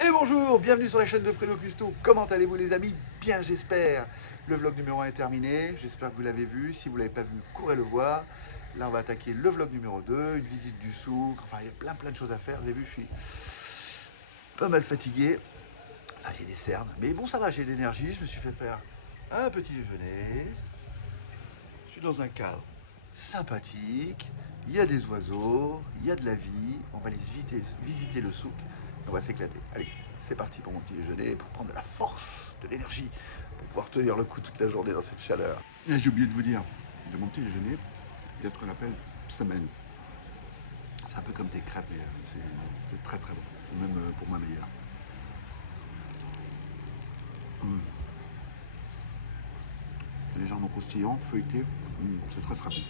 Et bonjour, bienvenue sur la chaîne de Fredo Custo. Comment allez-vous les amis? Bien j'espère. Le vlog numéro 1 est terminé, j'espère que vous l'avez vu. Si vous ne l'avez pas vu, courez le voir. Là on va attaquer le vlog numéro 2, une visite du souk. Enfin il y a plein de choses à faire. Vous avez vu, je suis pas mal fatigué. Enfin j'ai des cernes, mais bon ça va, j'ai de l'énergie. Je me suis fait faire un petit déjeuner. Je suis dans un cadre sympathique. Il y a des oiseaux, il y a de la vie. On va aller visiter le souk. On va s'éclater. Allez, c'est parti pour mon petit déjeuner, pour prendre de la force, de l'énergie, pour pouvoir tenir le coup toute la journée dans cette chaleur. Et j'ai oublié de vous dire, de mon petit déjeuner, il y a ce qu'on appelle semaine. C'est un peu comme tes crêpes, mais c'est très très bon. Même pour ma meilleure. C'est légèrement croustillant, feuilleté. C'est très très bon.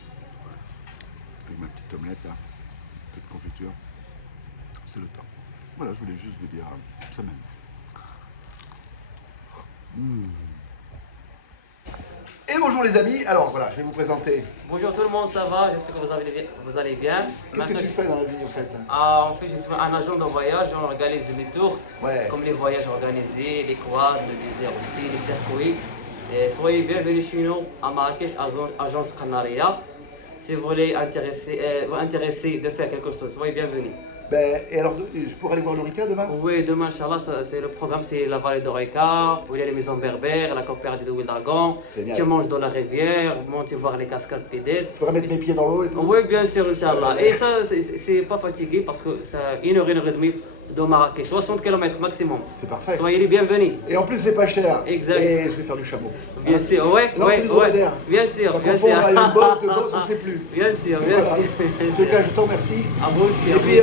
Avec ma petite omelette là, petite confiture. C'est le temps. Voilà, je voulais juste vous dire, semaine. Et bonjour les amis, alors voilà, je vais vous présenter. Bonjour tout le monde, ça va? J'espère que vous allez bien. Qu'est-ce que tu fais dans la vie en fait? En fait, je suis un agent de voyage, on organise mes tours, Ouais. comme les voyages organisés, les quads, le désert aussi, les circuits. Et soyez bienvenus chez nous à Marrakech, agence Canaria. Si vous voulez vous intéresser de faire quelque chose, soyez bienvenus. Ben, et alors, je pourrais aller voir l'Orica demain? Oui, demain, Inch'Allah, c'est le programme, c'est la vallée d'Oreca, où il y a les maisons berbères, la coopérative de Ouedragon. Génial. Tu manges dans la rivière, montez voir les cascades pédestres. Je pourrais mettre mes pieds dans l'eau et tout? Oui, bien sûr, Inch'Allah. Et ça, c'est pas fatigué parce que c'est 1 heure et demie de Marrakech, 60 km maximum. C'est parfait. Soyez les bienvenus. Et en plus, c'est pas cher. Exact. Et je vais faire du chameau. Bien sûr, ouais, Non, c'est du ouais. dromadaire. Bien sûr, Par bien contre, sûr. il y a une bosse, deux bosses, on ne sait plus. Bien sûr, bien Voilà. sûr. En tout cas, je te remercie. À vous aussi. Et puis,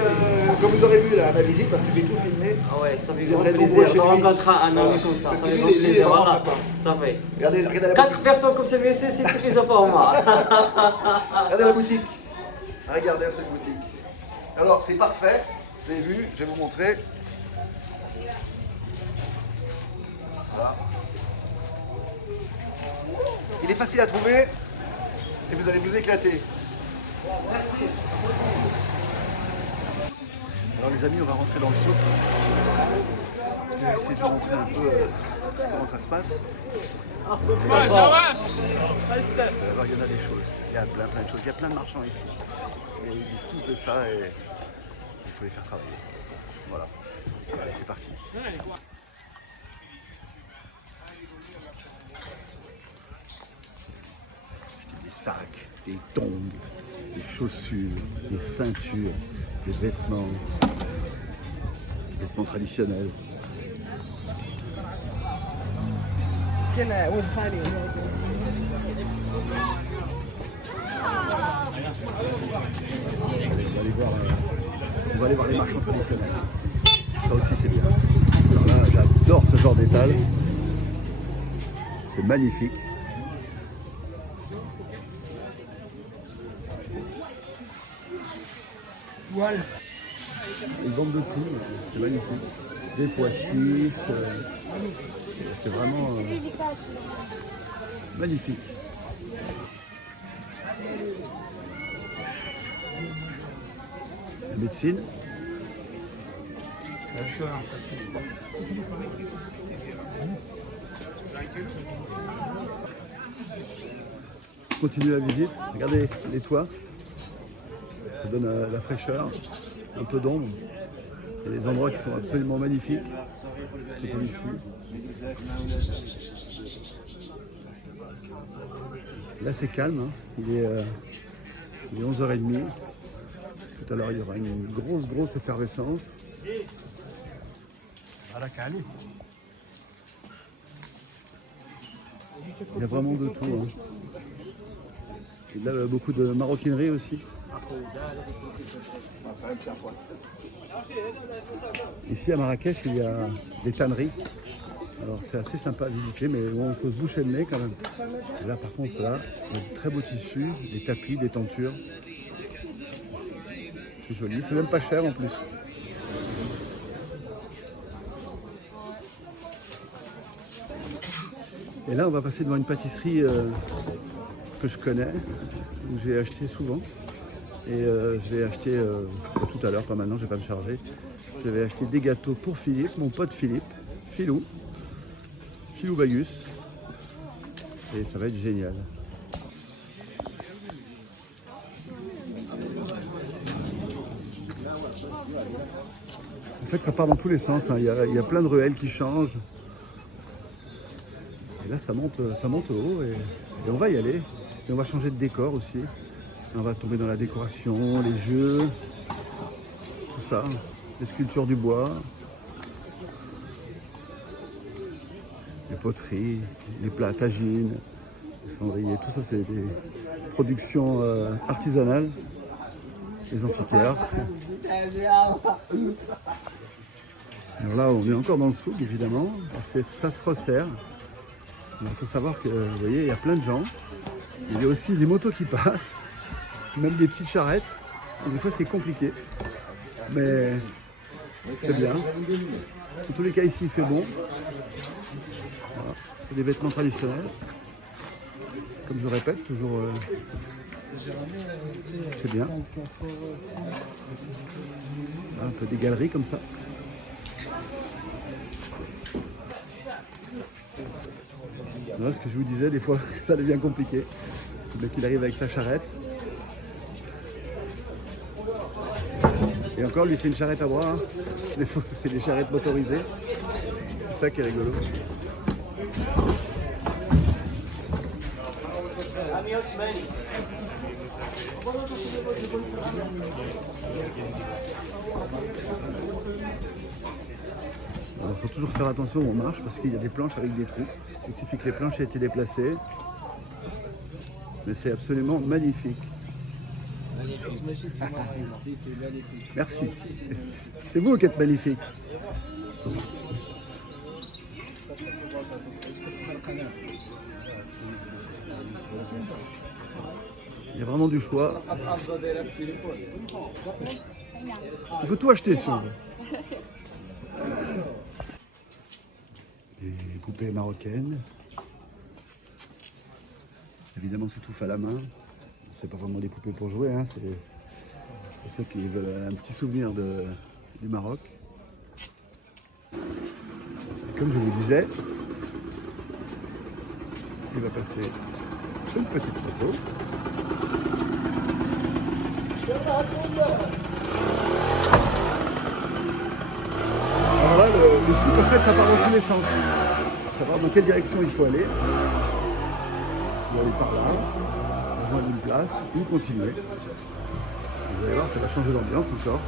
comme vous aurez vu là, à ma visite, parce que je vais tout filmer. Ah ouais, ça fait il y grand aurait plaisir nombreux de chez lui. rencontrer un Voilà. ami comme ça. Parce Ça que fait lui, grand il est plaisir. vraiment Voilà. sympa. Ça fait. Regardez la 4 boutique. personnes comme ce monsieur, c'est suffisant pour moi. Regardez la boutique. Regardez cette boutique. Alors, c'est parfait. Vous avez vu, je vais vous montrer. Voilà. Il est facile à trouver et vous allez vous éclater. Merci. Alors les amis, on va rentrer dans le souk. Je vais essayer de vous montrer un peu comment ça se passe. Il y en a des choses. Il y a plein de choses. Il y a plein de marchands ici. Et ils disent tous de ça et il faut les faire travailler. Voilà. Allez, c'est parti. Des sacs, des tongs, des chaussures, des ceintures, des vêtements traditionnels. On va aller voir les marchands traditionnels. Ça aussi c'est bien. Alors là, j'adore ce genre d'étal. C'est magnifique. Voilà. Ils vendent de tout, c'est magnifique. Des pois-chiches, c'est vraiment magnifique. La médecine. On continue la visite. Regardez les toits. Ça donne la fraîcheur, un peu d'ombre. Il y a des endroits qui sont absolument magnifiques. Comme ici. Là c'est calme, hein. Il est 11h30. Tout à l'heure il y aura une grosse effervescence. Il y a vraiment de tout. Hein. Et là beaucoup de maroquinerie aussi. Ici à Marrakech, il y a des tanneries. Alors c'est assez sympa à visiter, mais bon, il faut se boucher le nez quand même. Et là par contre, là, il y a de très beaux tissus, des tapis, des tentures. C'est joli, c'est même pas cher en plus. Et là, on va passer devant une pâtisserie que je connais, où j'ai acheté souvent. Et je vais acheter tout à l'heure, pas maintenant, je ne vais pas me charger. J'avais acheté des gâteaux pour Philippe, mon pote Philippe, Philou Bagus. Et ça va être génial. En fait, ça part dans tous les sens, hein. Il y a plein de ruelles qui changent. Et là, ça monte au haut et on va y aller. Et on va changer de décor aussi. On va tomber dans la décoration, les jeux, tout ça, les sculptures du bois, les poteries, les plats à tagine, les cendriers, tout ça c'est des productions artisanales, les antiquaires. Alors là on est encore dans le souk évidemment, ça se resserre. Il faut savoir que vous voyez il y a plein de gens, il y a aussi des motos qui passent, même des petites charrettes, et des fois c'est compliqué, mais c'est bien. En tous les cas ici il fait bon. Voilà. C'est des vêtements traditionnels, comme je répète, toujours c'est bien. Un peu des galeries comme ça. Voilà ce que je vous disais, des fois ça devient compliqué. Le mec il arrive avec sa charrette. Et encore lui c'est une charrette à bras, hein. Des fois c'est des charrettes motorisées. C'est ça qui est rigolo. Il faut toujours faire attention où on marche parce qu'il y a des planches avec des trous. Il suffit que les planches aient été déplacées. Mais c'est absolument magnifique. Merci. C'est vous qui êtes magnifique. Il y a vraiment du choix. On peut tout acheter si on veut. Des poupées marocaines. Évidemment, c'est tout fait à la main. C'est pas vraiment des poupées pour jouer, hein. C'est pour ceux qui veulent un petit souvenir du Maroc. Et comme je vous disais, il va passer une petite photo. Alors là, le souk, en fait, ça part dans tous les sens. Savoir dans quelle direction il faut aller. Il faut aller par là, rejoindre une place, ou continuer. Vous allez voir, ça va changer d'ambiance encore.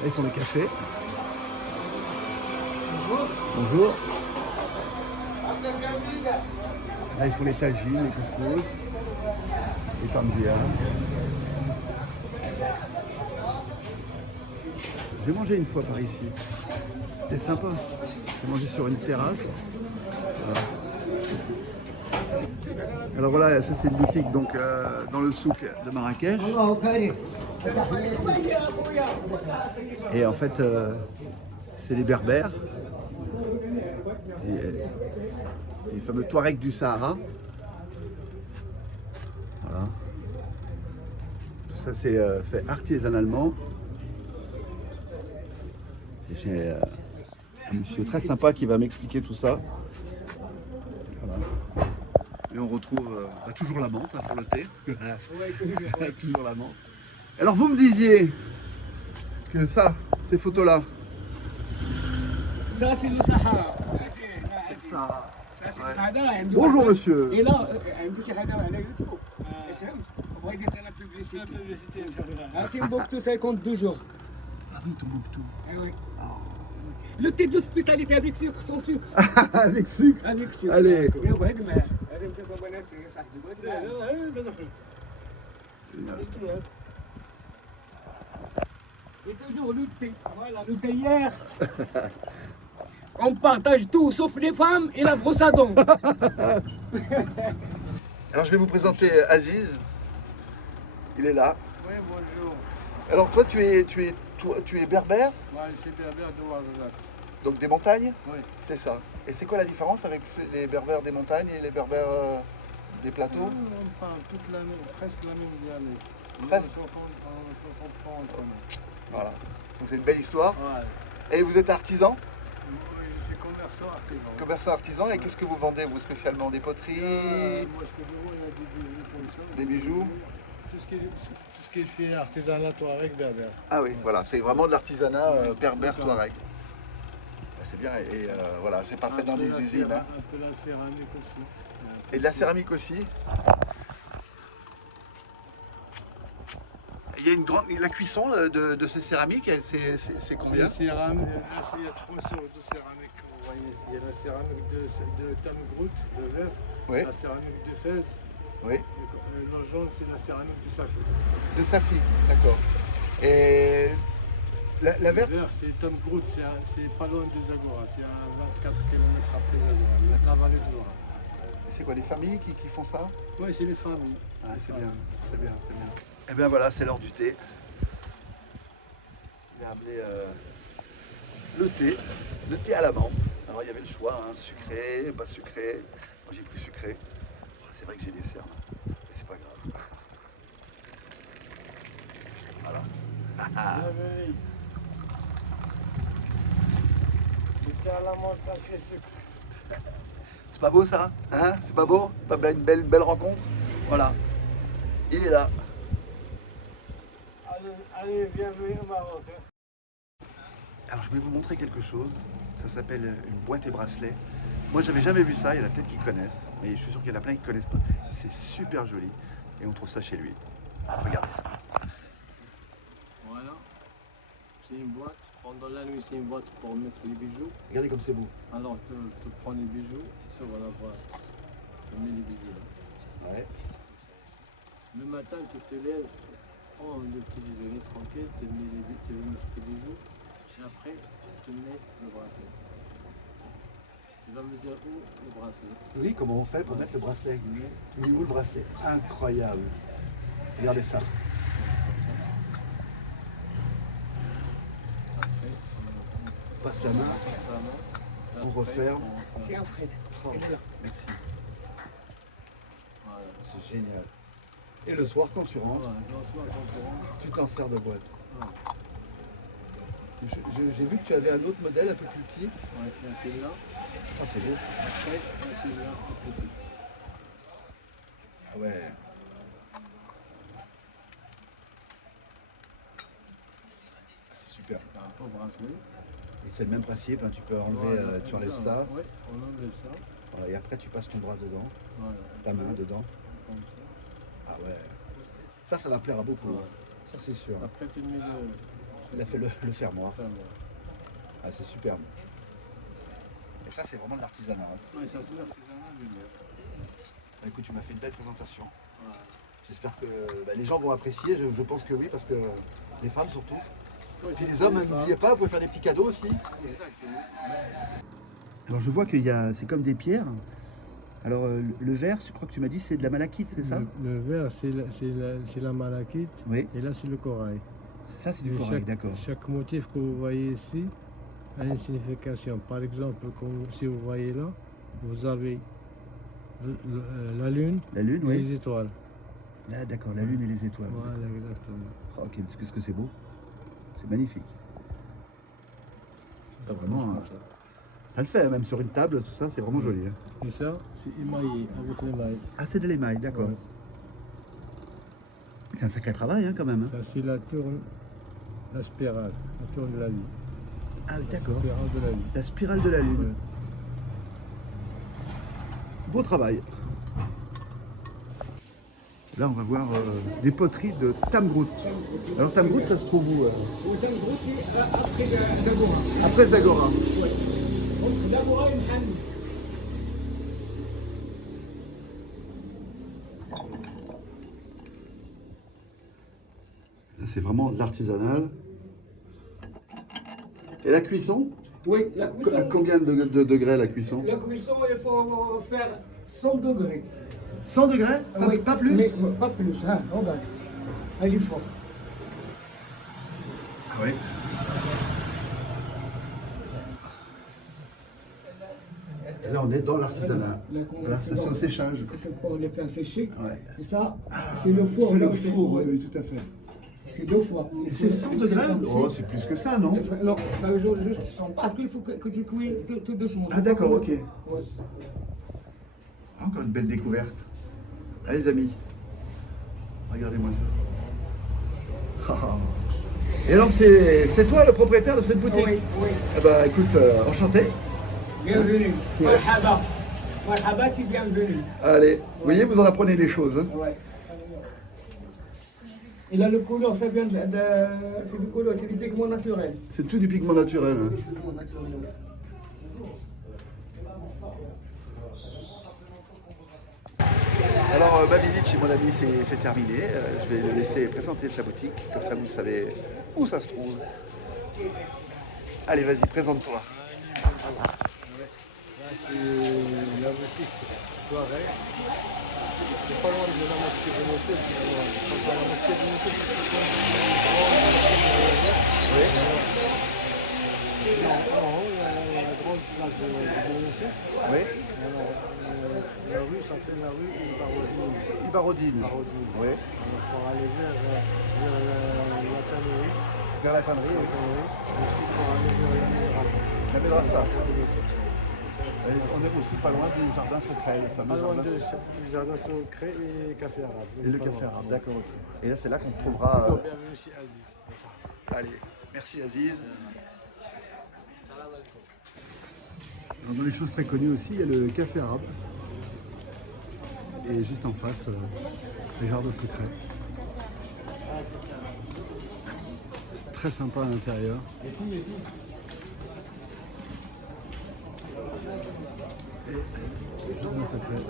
Là, ils font le café. Bonjour. Bonjour. Là, ils font les tagines, les couscous, les tamzia. J'ai mangé une fois par ici. C'était sympa. J'ai mangé sur une terrasse. Voilà. Alors voilà, ça c'est une boutique donc, dans le souk de Marrakech. Et en fait, c'est les Berbères, les fameux Touaregs du Sahara. Voilà. Tout ça c'est fait artisanalement. Et j'ai un monsieur très sympa qui va m'expliquer tout ça. Voilà. Et on retrouve toujours la menthe hein, pour le thé. Toujours la menthe. Alors vous me disiez que ça, ces photos-là. Ça c'est le Sahara. C'est le Sahara. Ouais. Bonjour monsieur. Et là, la publicité. Timbuktu 52 jours. Ah oui, Tombouctou. Eh oui. Le thé d'hospitalité avec sucre, sans sucre. Avec sucre. Avec sucre. Allez. Et toujours le thé. Voilà, le thé hier. On partage tout, sauf les femmes et la brosse à dents. Alors je vais vous présenter Aziz. Il est là. Oui, bonjour. Alors toi tu es berbère? Moi, je suis berbère de Ouarzazate. Donc des montagnes, Oui. c'est ça. Et c'est quoi la différence avec les berbères des montagnes et les berbères des plateaux? On parle presque la même dialecte. Presque. On comprend entre nous. Voilà. Donc c'est une belle histoire. Ouais. Et vous êtes artisan? Oui, je suis commerçant artisan. Commerçant artisan. Et qu'est-ce que vous vendez, vous, spécialement? Des poteries? Moi, ce que je vois, il y a des bijoux comme ça. Des bijoux? Tout ce qui est fait artisanat touareg berbère. Ah oui, voilà. C'est vraiment de l'artisanat berbère c'est ça. touareg. C'est bien. Et voilà, c'est pas fait dans des usines. Hein. Un peu la céramique aussi. Et de la céramique aussi. Il y a une grande, la cuisson de ces céramiques, c'est combien? C'est céramique. Là, il y a 3 sortes de céramique que vous voyez ici. Il y a la céramique de Tamgrout, de verre, Oui, la céramique de Fès. oui. Le jaune, c'est la céramique de Safi. De Safi, d'accord. Et la Le verte, vert, c'est Tamgrout, c'est pas loin de Zagora. C'est à 24 km après Zagora, la vallée de Zora. c'est quoi, les familles qui font ça? Oui, c'est les familles. Ah, c'est bien, c'est bien, c'est bien. Et bien voilà, c'est l'heure du thé. J'ai amené le thé à la menthe. Alors il y avait le choix, hein, sucré, pas sucré. Moi j'ai pris sucré. Oh, c'est vrai que j'ai des cernes, mais c'est pas grave. Voilà. Bienvenue. C'était à la menthe cachée sucre. C'est pas beau ça? Hein? C'est pas beau? Pas une belle rencontre? Voilà. Il est là. Allez, bienvenue au Maroc. Hein. Alors je vais vous montrer quelque chose. Ça s'appelle une boîte et bracelet. Moi j'avais jamais vu ça, il y en a peut-être qui connaissent, mais je suis sûr qu'il y en a plein qui connaissent pas. C'est super joli et on trouve ça chez lui. Regardez ça. Voilà. C'est une boîte. Pendant la nuit, c'est une boîte pour mettre les bijoux. Regardez comme c'est beau. Alors, tu prends les bijoux, tu ouvres la boîte. Tu mets les bijoux là. Ouais. Le matin, tu te lèves, tu prends le petit déjeuner tranquille, tu mets tes bijoux, et après, tu mets le bracelet. Tu vas me dire où le bracelet. Oui, comment on fait pour mettre le bracelet? Tu mets Il est où le bracelet? Incroyable. Regardez ça. après, On passe la main, on on referme. C'est après. Oh, merci. Voilà. C'est génial. Et le soir quand tu rentres, Voilà, dans ce soir, quand tu rentres, tu t'en sers de boîte. voilà. J'ai vu que tu avais un autre modèle un peu plus petit. Ouais, il y a celui-là. Ah c'est beau. Après, il y a celui-là, un petit. Ah ouais. Ah, c'est super. T'as un peu bracelet. Et c'est le même principe, hein, tu peux enlever, Voilà, tu enlèves ça, Oui, on enlève ça. voilà, et après tu passes ton bras dedans, Voilà. ta main dedans. Comme ça. Ah ouais. Ça va plaire à beaucoup. Ouais. Ça c'est sûr. Après, tu mets le Il a fait le fermoir. fermoir. Ah c'est superbe. Et ça c'est vraiment de l'artisanat. Hein. Oui, ça c'est l'artisanat du verre. Bah, écoute, tu m'as fait une belle présentation. Voilà. J'espère que les gens vont apprécier, je pense que oui, parce que les femmes surtout. Oui, Puis c'est les hommes, pour n'oubliez pas, vous pouvez faire des petits cadeaux aussi. Exactement. Alors je vois c'est comme des pierres. Alors le verre, je crois que tu m'as dit c'est de la malachite, c'est ça? Le verre, c'est la malachite. Oui. Et là, c'est le corail. Ça c'est du Et corail, d'accord. Chaque motif que vous voyez ici a une signification. Par exemple, comme si vous voyez là, vous avez la lune La lune, et oui. les étoiles. Là, d'accord, la lune et les étoiles. Voilà, exactement. Oh, qu'est-ce que c'est beau. C'est magnifique. Ça, vraiment, ça le fait, même sur une table, tout ça, c'est vraiment joli. Hein. Et ça, c'est émaillé avec l'émail. Ah, c'est de l'émail, d'accord. Ouais. C'est un sacré travail, hein, quand même. Hein. Ça, c'est la spirale, la tourne de la vie. Ah, oui, d'accord. La spirale de la vie. La spirale de la lune. Ouais. Beau travail. Là, on va voir des poteries de Tamgrout. Alors, Tamgrout, ça se trouve où Le Tamgrout, c'est après Zagora. Après Zagora. Oui. Entre Zagora et Mhan. Là, c'est vraiment de l'artisanal. Et la cuisson? Oui, la cuisson. À combien de degrés la cuisson? La cuisson, il faut faire 100 degrés. 100 degrés? Oui, Pas plus? mais pas plus, hein, regarde. Elle est forte. Ah oui. Et là, on est dans l'artisanat. Là, qu'on Voilà, ça c'est au séchage. C'est pour les faire sécher. Ouais. Et ça, c'est le four. C'est là le où four, oui, tout à fait. C'est 2 fois. Et c'est 100 degrés? Oh, c'est plus que ça, non? Non, ça veut juste 100. Parce qu'il faut que tu cuis tout doucement. Ah, d'accord, ok. Ouais. Encore une belle découverte. Allez, les amis, regardez-moi ça. Et donc, c'est toi le propriétaire de cette boutique? Oui, oui. Eh ben, écoute, enchanté. Bienvenue. Marhaba. Marhaba, c'est bienvenue. Allez, vous voyez, vous en apprenez des choses. Hein. Ouais. Et là, le couleur, ça vient c'est du couleur, c'est du pigment naturel. C'est tout du pigment naturel. Hein. Pigment naturel. Alors, ma visite chez mon ami, c'est terminé. Je vais le laisser présenter sa boutique, comme ça vous savez où ça se trouve. Allez, vas-y, présente-toi. Là, c'est la boutique Soirée. C'est pas loin de la mosquée de Motel. La mosquée de Motel, Oui. non, en haut, il y a la grande place de Motel. Oui. La rue s'appelle la rue Ibarodine. Ibarodine. Oui. Pour aller vers la tannerie. Vers la tannerie, oui. Aussi pour aller vers la La Médrassa. On est aussi pas loin du jardin secret, le fameux Pas loin jardin secret. du jardin secret et café arabe. Et le café arabe, d'accord, ok. Et là, c'est là qu'on trouvera. Bienvenue chez Aziz. Allez, merci Aziz. Dans les choses très connues aussi, il y a le café arabe. Et juste en face, le jardin secret. C'est très sympa à l'intérieur. Et le jardin secret.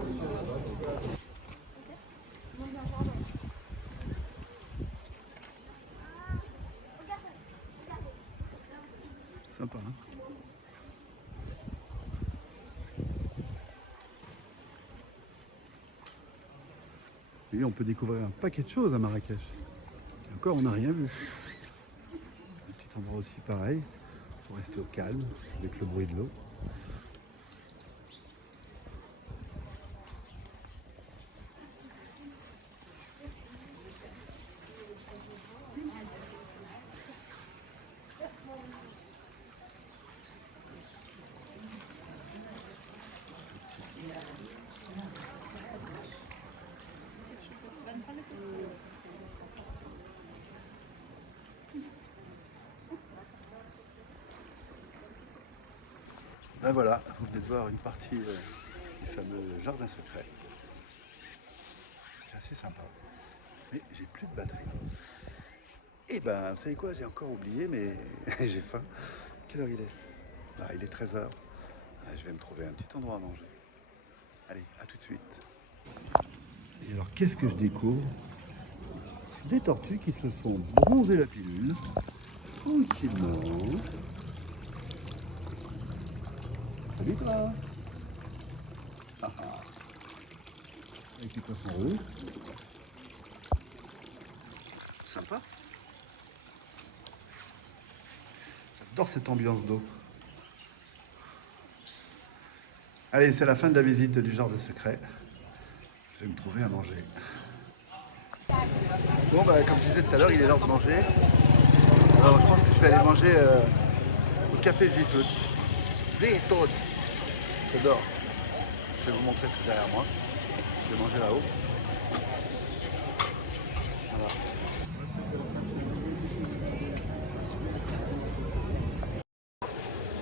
Sympa, hein? Oui, on peut découvrir un paquet de choses à Marrakech. Et encore, on n'a rien vu. Un petit endroit aussi pareil, pour rester au calme, avec le bruit de l'eau. Ben voilà, vous venez de voir une partie du fameux jardin secret. C'est assez sympa. Mais j'ai plus de batterie. Et ben, vous savez quoi, j'ai encore oublié, mais j'ai faim. Quelle heure il est? Ah, il est 13h. Je vais me trouver un petit endroit à manger. Allez, à tout de suite. Et alors, qu'est-ce que je découvre? Des tortues qui se sont bronzées la pilule, tranquillement. Salut toi. Ah, ah. Avec les poissons rouges. Sympa. J'adore cette ambiance d'eau. Allez, c'est la fin de la visite du jardin secret. Je vais me trouver à manger. Bon, bah, comme je disais tout à l'heure, il est l'heure de manger. Alors, je pense que je vais aller manger au café Zitoun. Zitoun. J'adore. Je vais vous montrer, c'est derrière moi. Je vais manger là-haut. Voilà.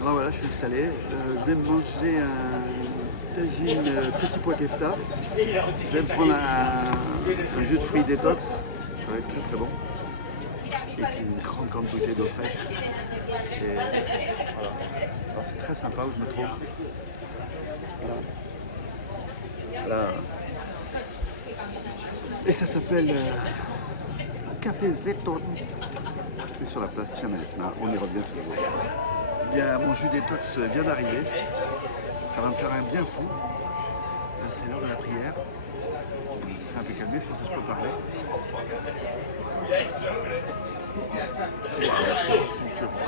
Alors voilà, je suis installé. Je vais me manger un tagine petit pois kefta. Je vais me prendre un jus de fruits détox. Ça va être très très bon. Et puis une grande bouteille d'eau fraîche. Et voilà. Alors c'est très sympa où je me trouve. Voilà. Voilà. Et ça s'appelle Café Zetoun. C'est sur la place Chamalekna. On y revient toujours. Bien, mon jus détox vient d'arriver. Ça va me faire un bien fou. Là, c'est l'heure de la prière. Ça s'est un peu calmé, c'est pour ça que je peux parler. C'est juste une tuerie.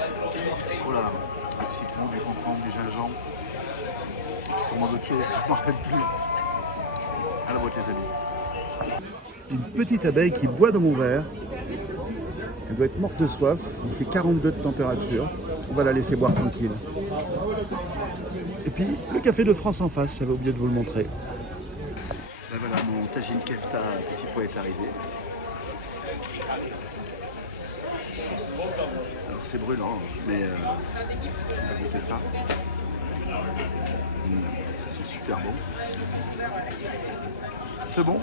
Oh là, du citron, du concombre, du gingembre. sûrement d'autres choses, je ne me rappelle plus. À la vôtre les amis. Une petite abeille qui boit dans mon verre. Elle doit être morte de soif. Il fait 42 de température. On va la laisser boire tranquille. Et puis le café de France en face, j'avais oublié de vous le montrer. Ben voilà, mon tagine kefta petit pois est arrivé. Alors c'est brûlant, mais on va goûter ça. Ça c'est super bon. C'est bon?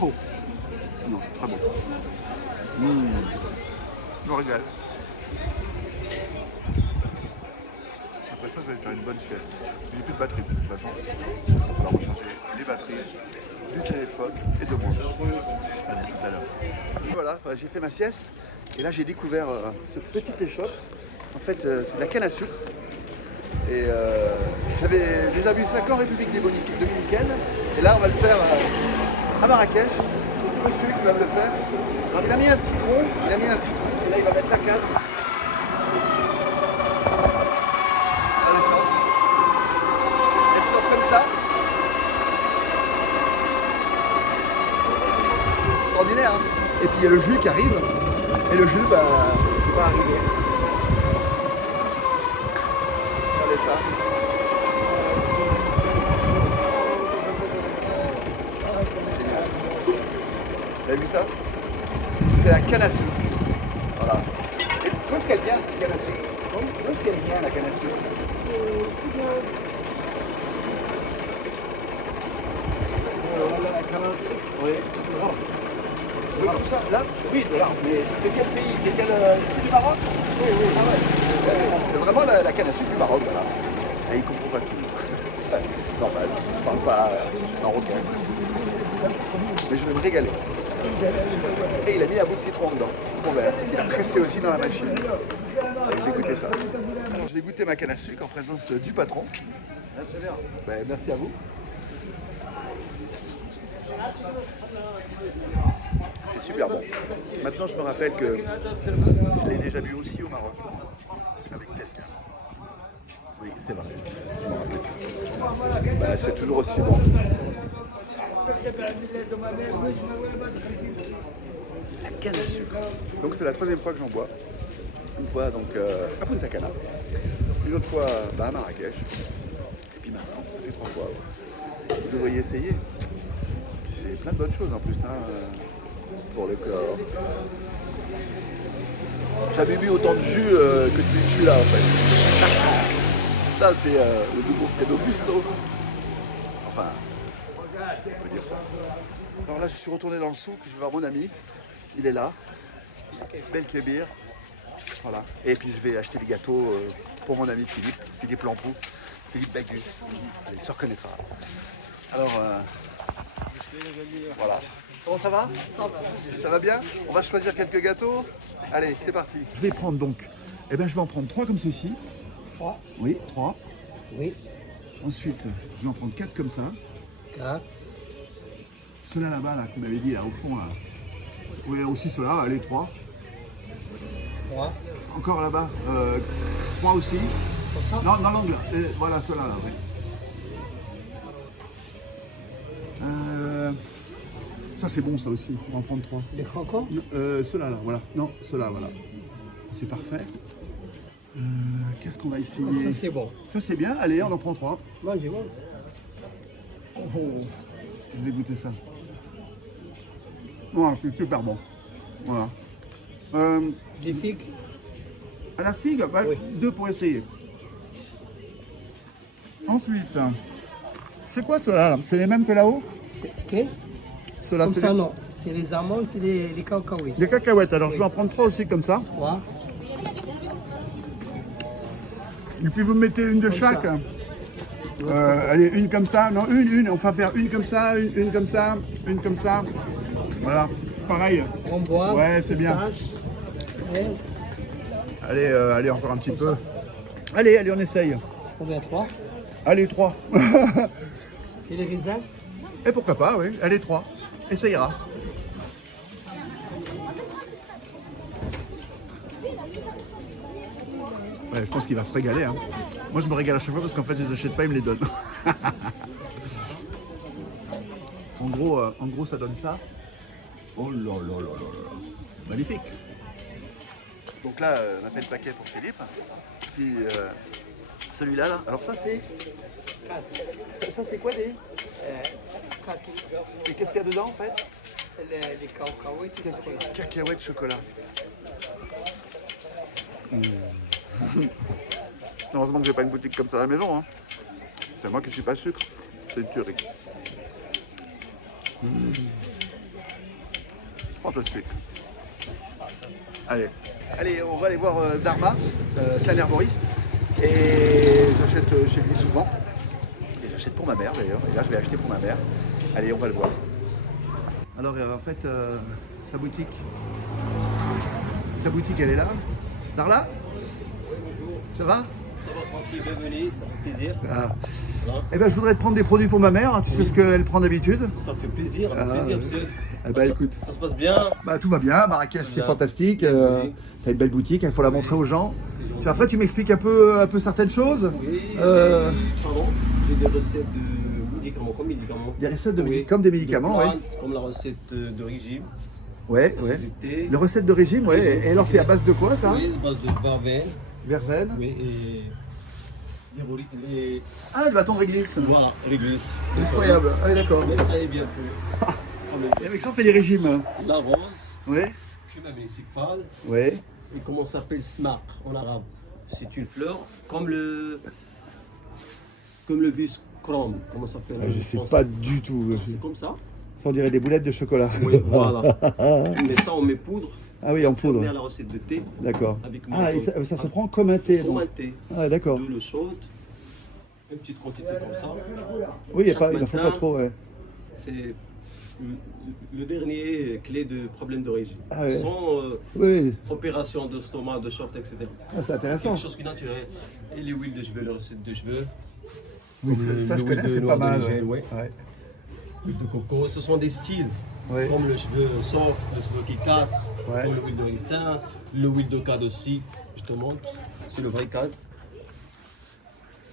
Oh. Non, c'est très bon. Je me régale. Après ça, je vais faire une bonne sieste. J'ai plus de batterie de toute façon. Alors recharger les batteries, du téléphone et de moi. Allez, tout à l'heure. Voilà, j'ai fait ma sieste. Et là, j'ai découvert ce petit échoppe. En fait, c'est de la canne à sucre. Et j'avais déjà vu ça qu'en République dominicaine. Et là, on va le faire à Marrakech. C'est monsieur qui va me le faire. Alors, il a mis un citron. Et là, il va mettre la canne. Elle sort comme ça. Extraordinaire, hein. Et puis il y a le jus qui arrive. Et le jus va arriver. Regardez ça. Vous avez vu ça? C'est la canne à sucre. Voilà. Et d'où est-ce qu'elle vient cette canne à sucre? D'où est-ce qu'elle vient la canne à sucre? La canne à sucre. Oui. Oui, tout ça, là, oui, de l'arbre. Mais de quel pays? C'est du Maroc? Oui, oui. Ah ouais. C'est vraiment la canne à sucre du Maroc, voilà. Et il comprend pas tout. Normal, je parle pas marocain. Mais je vais me régaler. Et il a mis un bout de citron dedans, citron vert, qu'il a pressé aussi dans la machine. Et je vais goûter ça. Alors je vais goûter ma canne à sucre en présence du patron. Ben, merci à vous. C'est super bon. Maintenant je me rappelle que je l'ai déjà bu aussi au Maroc, avec quelqu'un. Oui, c'est vrai, je me rappelle. Ben, c'est toujours aussi bon. La canne à sucre. Donc c'est la troisième fois que j'en bois. Une fois donc à Punta Cana. Une autre fois à Marrakech. Et puis maintenant, ça fait 3 fois. Vous devriez essayer. C'est plein de bonnes choses en plus pour le corps. J'avais bu autant de jus que celui que je suis là en fait. Ça c'est le nouveau Fredo Gusto. Enfin, on peut dire ça. Alors là je suis retourné dans le souk, je vais voir mon ami. Il est là. Belkébir. Voilà. Et puis je vais acheter des gâteaux pour mon ami Philippe Lamproux, Philippe Bagus. Allez, il se reconnaîtra. Alors voilà. Comment ça va? Ça va bien? On va choisir quelques gâteaux. Allez, c'est parti. Je vais prendre donc, je vais en prendre 3 comme ceci. 3. Oui, 3. Oui. Ensuite, je vais en prendre 4 comme ça. 4. Ceux-là là-bas, là, qu'on avait dit, là, au fond, là. Oui, aussi ceux-là, allez, 3. 3. Encore là-bas, 3 aussi. Comme ça? Non, dans l'angle. Voilà, ceux-là, là, oui. Ça, c'est bon, ça aussi. On va en prendre 3. Les croquants? Ceux-là, là, voilà. Non, ceux-là, voilà. C'est parfait. Qu'est-ce qu'on va essayer? Comme ça, c'est bon. Ça, c'est bien. Allez, on en prend 3. Mangez, bon. Oh, je vais goûter ça. Voilà, c'est super bon. Voilà. Des figues? À la figue, bah, Oui. 2 pour essayer. Ensuite, c'est quoi ceux-là? C'est les mêmes que là-haut? Ok. Ceux-là, Comme c'est ça, les... non. C'est les amandes, c'est les cacahuètes. Des cacahuètes. Alors, Oui. je vais en prendre 3 aussi comme ça. 3. Et puis, vous mettez une de Comme chaque. ça. Allez, une comme ça. Non, une. On va faire une comme ça, une comme ça, une comme ça. Voilà. Pareil. Framboise, Ouais, c'est bien. pistache, fraise. Allez, allez, encore un petit peu. Allez, on essaye. Combien? 3. Allez, 3. Et les raisins? Et pourquoi pas, oui. Allez, 3. Et ça ira. Ouais, je pense qu'il va se régaler. Hein. Moi, je me régale à chaque fois parce qu'en fait, je les achète pas, ils me les donnent. En gros, ça donne ça. Oh là là là là là. Magnifique. Donc là, on a fait le paquet pour Philippe. Puis celui-là, là. Alors ça, c'est... Ça c'est quoi les... Et qu'est-ce qu'il y a dedans, en fait? Les cacahuètes, tout ça. Cacahuètes chocolat. Heureusement que j'ai pas une boutique comme ça à la maison. Hein. C'est moi qui suis pas sucre. C'est une tuerie. Fantastique. Allez, on va aller voir Dharma. C'est un herboriste. Et j'achète chez lui souvent. Et j'achète pour ma mère d'ailleurs. Et là, je vais acheter pour ma mère. Allez, on va le voir. Alors, en fait, sa boutique, elle est là. Darla? Ça va? Ça va tranquille, bienvenue, ça fait plaisir. Ah. Voilà. Eh ben, je voudrais te prendre des produits pour ma mère. Tu sais ce qu'elle prend d'habitude. Ça fait plaisir, monsieur. Eh ben, écoute. Ça se passe bien. Bah, tout va bien. Marrakech, c'est Bien. fantastique. Oui. T'as une belle boutique, il faut la montrer aux gens. C'est gentil. Puis après, tu m'expliques un peu certaines choses. Oui, j'ai des recettes de médicaments, comme médicaments. Des recettes Oui. comme des médicaments, De ouais. plantes, comme la recette de régime. Ouais, Ça, ouais. c'est du thé. Les recettes de régime, ouais. Régime. Et alors, c'est à base de quoi ça? Oui, à base de verveine. Verveine. Oui, et les... Ah, le bâton de réglisse. Voilà, réglisse. Incroyable. Ah, oui, d'accord. Même ça est bien peu. Et avec ça, on fait des régimes. La rose, Ouais, cumin municipal, ouais. et comment ça s'appelle smar en arabe. C'est une fleur comme le bus chrome, comment ça s'appelle? Je sais pas du tout. C'est comme ça. Ça, on dirait des boulettes de chocolat. Oui, voilà. Mais ça, on met poudre. Ah oui, en On met à poudre. la recette de thé D'accord. avec Ah, et ça se prend comme un thé. comme donc. un thé. Ah, d'accord. De l'eau chaude, une petite quantité comme ça. Oui, il Chaque n'en faut pas matin. trop, ouais. C'est le dernier clé de problème d'origine. Ah ouais. Sans Oui, opération de stomac, de short, etc. ah, c'est intéressant. Quelque chose qui est naturel. Et les huiles de cheveux, les recettes de cheveux. Oui, Comme ça, je l'huile connais, de c'est noix pas mal. d'origine, Ouais. ouais. L'huile de coco, ce sont des styles. Ouais. Comme le cheveu soft, le cheveu qui casse, Ouais. comme l'huile de ricin, l'huile de cad aussi. Je te montre. C'est le vrai cad.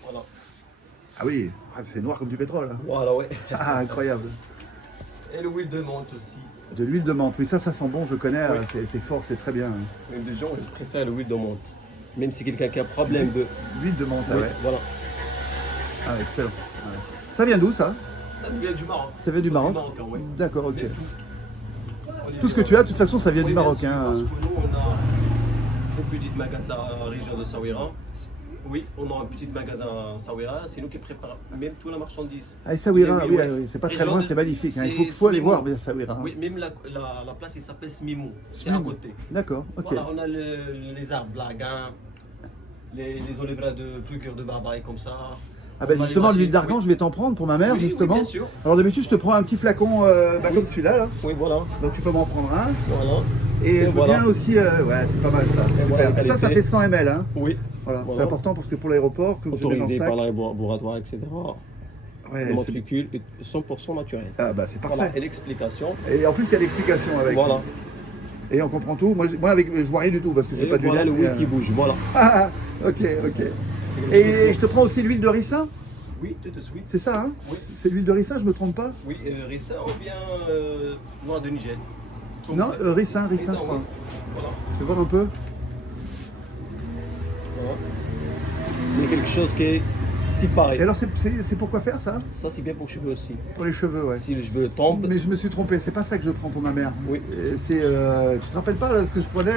Voilà. Ah oui, ah, c'est noir comme du pétrole. Hein. Voilà, ouais. Ah, incroyable. Et l'huile de menthe aussi. De l'huile de menthe, oui, ça sent bon, je connais, Oui. c'est fort, c'est très bien. Même des gens ils préfèrent l'huile de menthe. Même si quelqu'un qui a problème de. L'huile de menthe, ah Oui, ouais. voilà. Ah, excellent. Ouais. Ça vient d'où ça? Ça vient du Maroc. Ça vient du Maroc? Marocain, oui. D'accord, ok. Mais tout. Tout ce que tu as, de toute façon, ça vient Oui, du bien Maroc. sûr, Hein. parce que nous, on a un petit magasin à la région de Saouira. Oui, on a un petit magasin à Saouira. C'est nous qui préparons même toute la marchandise. Ah, et Saouira, Oui, oui, ouais. oui, c'est pas très Région loin, de- c'est magnifique. Hein. Il c'est faut aller Smimou. voir bien Saouira. Hein. Oui, même la place, il s'appelle Smimou. C'est à Smimou. côté. D'accord, ok. Voilà, on a les arbres blaguins, les oliverains de feuillure de barbarie comme ça. Ah ben On a les justement, machines, l'huile d'argan, oui. je vais t'en prendre pour ma mère, Oui, oui, justement. bien sûr. Alors d'habitude, je te prends un petit flacon comme celui-là, là. Oui, voilà. Donc tu peux m'en prendre un. Voilà. Et je veux voilà. bien aussi, ouais, c'est pas mal ça. Et voilà Super. la Ça qualité. fait 100 ml. Hein. Oui. Voilà. Voilà. C'est important parce que pour l'aéroport, que vous mettez dans Autorisé le par sac. les laboratoires, etc. Ouais, Le c'est- matricule est 100% naturel. ah bah c'est parfait. Voilà. Et l'explication. Et en plus, il y a l'explication avec. Voilà. Et on comprend tout. Moi avec, je vois rien du tout parce que j'ai Et pas de voilà lunettes. le oui qui bouge. Voilà. Ah, ok, ok. C'est quelque Et chose je te prends aussi l'huile de ricin, Oui, tout de suite. c'est ça, hein? Oui. C'est l'huile de ricin, je me trompe pas? Oui, ricin ou bien noix de Niger. Non, ricin, je Ricin, crois. oui. Voilà. Je vais voir un peu. Voilà. Il y a quelque chose qui est si Et pareil. alors, c'est pour quoi faire ça? Ça, c'est bien pour les cheveux aussi. Pour les cheveux, ouais. Si les cheveux tombent. Mais je me suis trompé, c'est pas ça que je prends pour ma mère. Oui. C'est, tu te rappelles pas là, ce que je prenais